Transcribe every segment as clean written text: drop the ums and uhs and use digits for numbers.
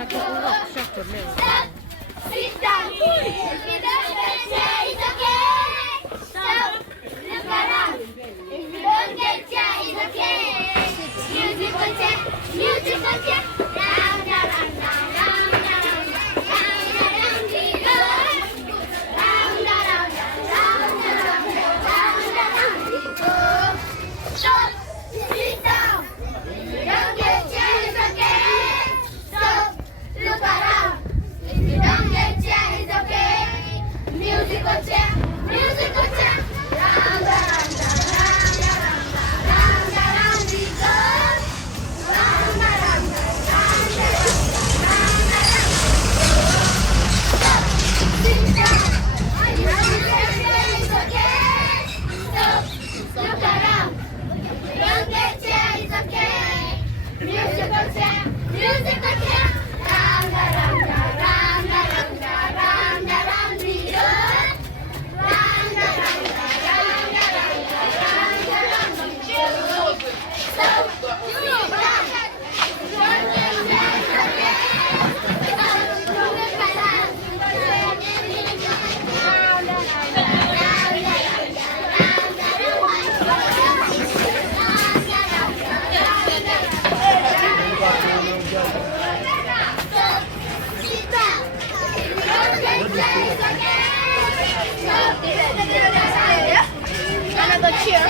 Sit down. If you don't get chair, it's okay. Stop. Look around. If you don't get chair, it's okay. Musical chair. Musical chair. Round, round, round, round, round, round, round, round we go. Round, round, round, round, round, round we go. Stop. Sit down. If you don't get chair, it's okay. Stop. Look around. If you don't get chair, it's okay. Musical chair, musical chair. Round, round, round, round, round, round, round we go. Round, round, round, round, round, round we go. Stop, sit down. If you don't get chair, it's okay. Stop, look around. If you don't get chair, it's okay. Musical chair, musical chair. Round, round, round, round, round, round, round we go. Round, round, round, round, round, round we go. Stop, sit down. Don't get chair, it's okay. Stop, look around. Round, round, round, round, another chair.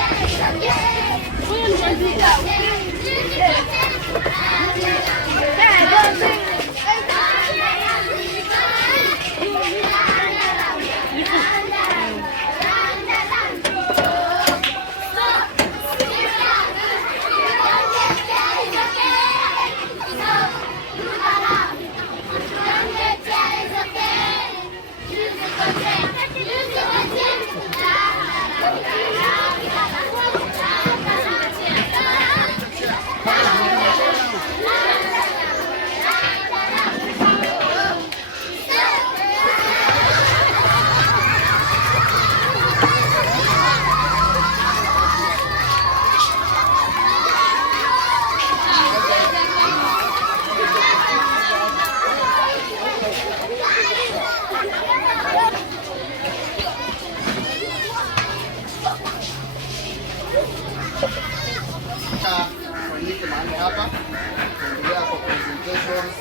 Hapa tunaendelea kwa presentations,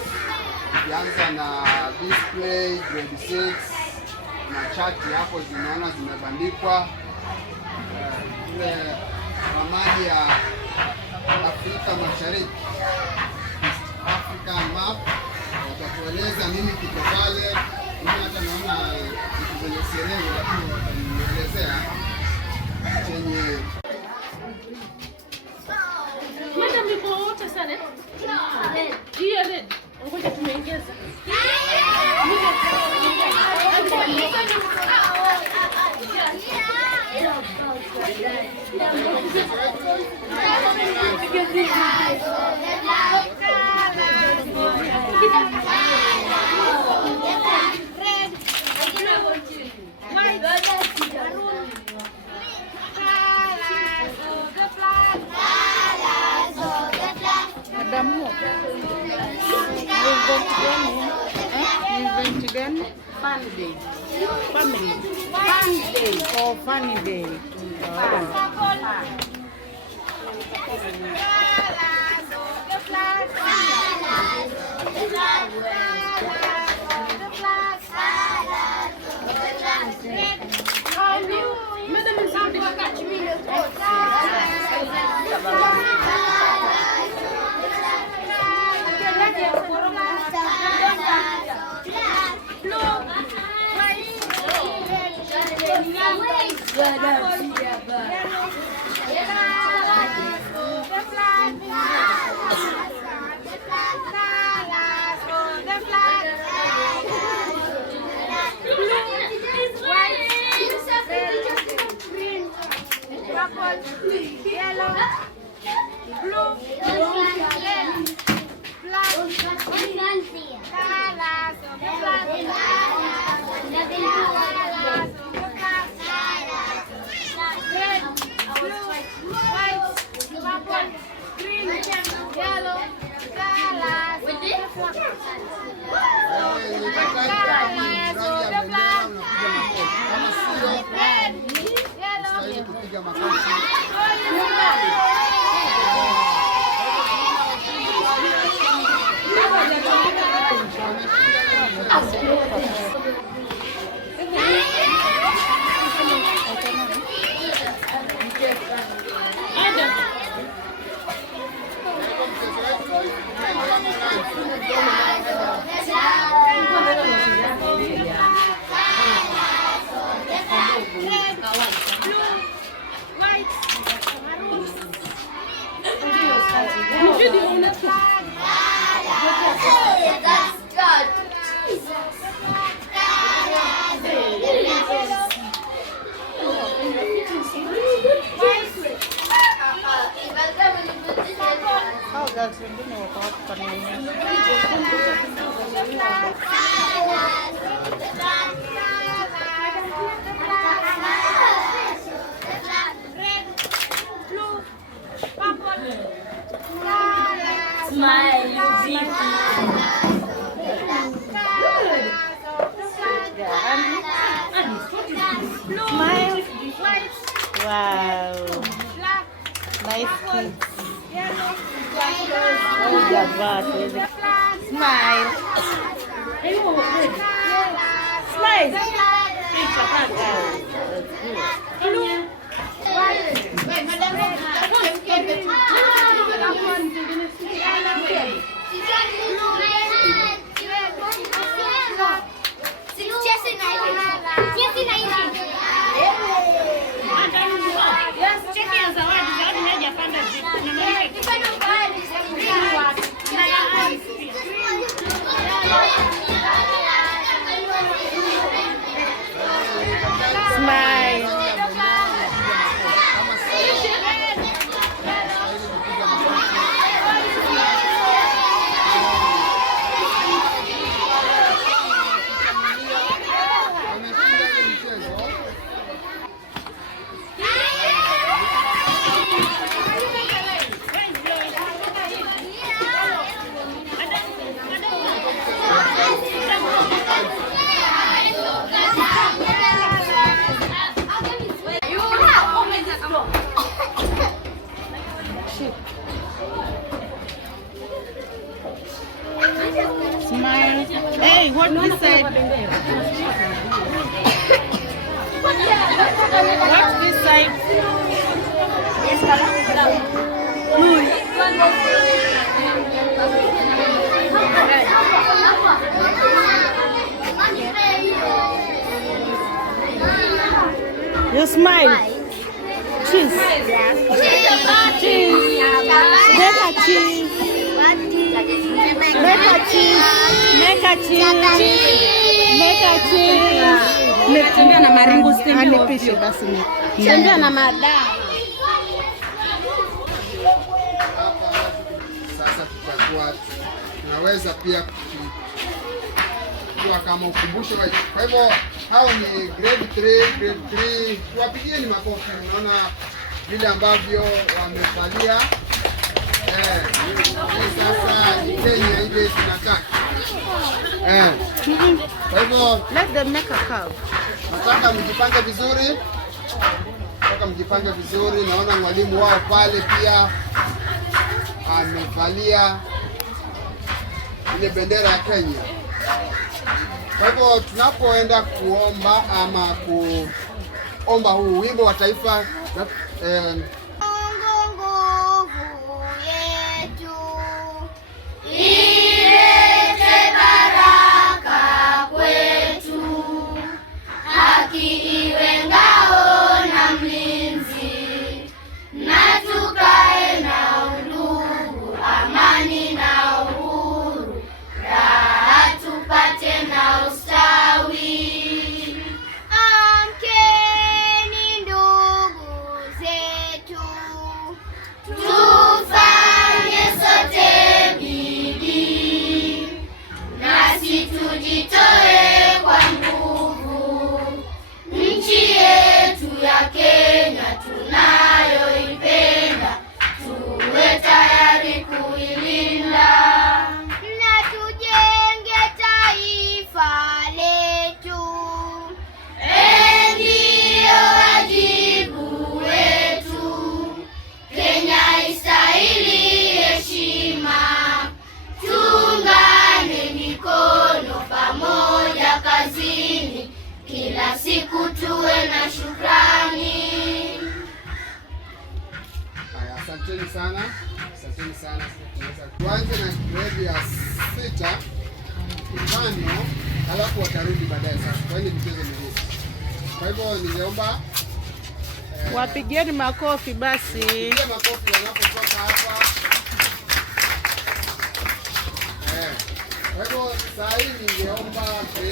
tukianza na display grade 6 na chati hapo zinaona zimebandikwa ile ramani ya Afrika Mashariki, African map. Watakueleza nini kiko pale. Mimi hata naona kwenye serengeti, lakini watanielezea chenye Hiyo red. Ngoja tumeongeza. Fun day. Family. Fun day. Oh, funny day. Yellow. Smile, you Smile. Wow. Nice kids. Oh, God. Smile. Smile. Smile. Hey, what this side? What's this side? You smile. Cheese. Cheese. Make a cheese. Make a cheese. Make a cheese. Make a cheese. Tembea na maringo anipishe basi mimi. Tembea na mada. Sasa tutakuwa tunaweza pia kuwa kama ukumbusho. Kwa hivyo hao ni grade 3, tuwapigieni makofi. Unaona vile ambavyo wamevalia. Sasa ni Kenya ile tunataka. Kwa hivyo Let them make a curve. nataka mjipange vizuri. Naona mwalimu wao pale pia amevalia ile bendera ya Kenya. Kwa hivyo tunapoenda kuomba ama kuomba huu wimbo wa taifa ilete baraka kwetu, haki iwe ngao na mlinzi, na tukae na undugu, amani na uhuru, raha tupate na ustawi. Amkeni ndugu zetu, tufanye sote bidii, nasi tujitoe kwa nguvu, nchi yetu ya Kenya tunayoipenda, tuwe tayari kuilinda, na tujenge taifa letu. Ndio wajibu wetu, Kenya istahili heshima, tuungane mikono pamoja kazini, kila siku tuwe na shukrani. Haya, asanteni sana. Tuanze na grade ya 6 5, halafu watarudi baadaye. Sasa kwa hiyo michezo miwili. Kwa hivyo ningeomba Wapigieni makofi basi. makofi wanapotoka hapa. hii ningeomba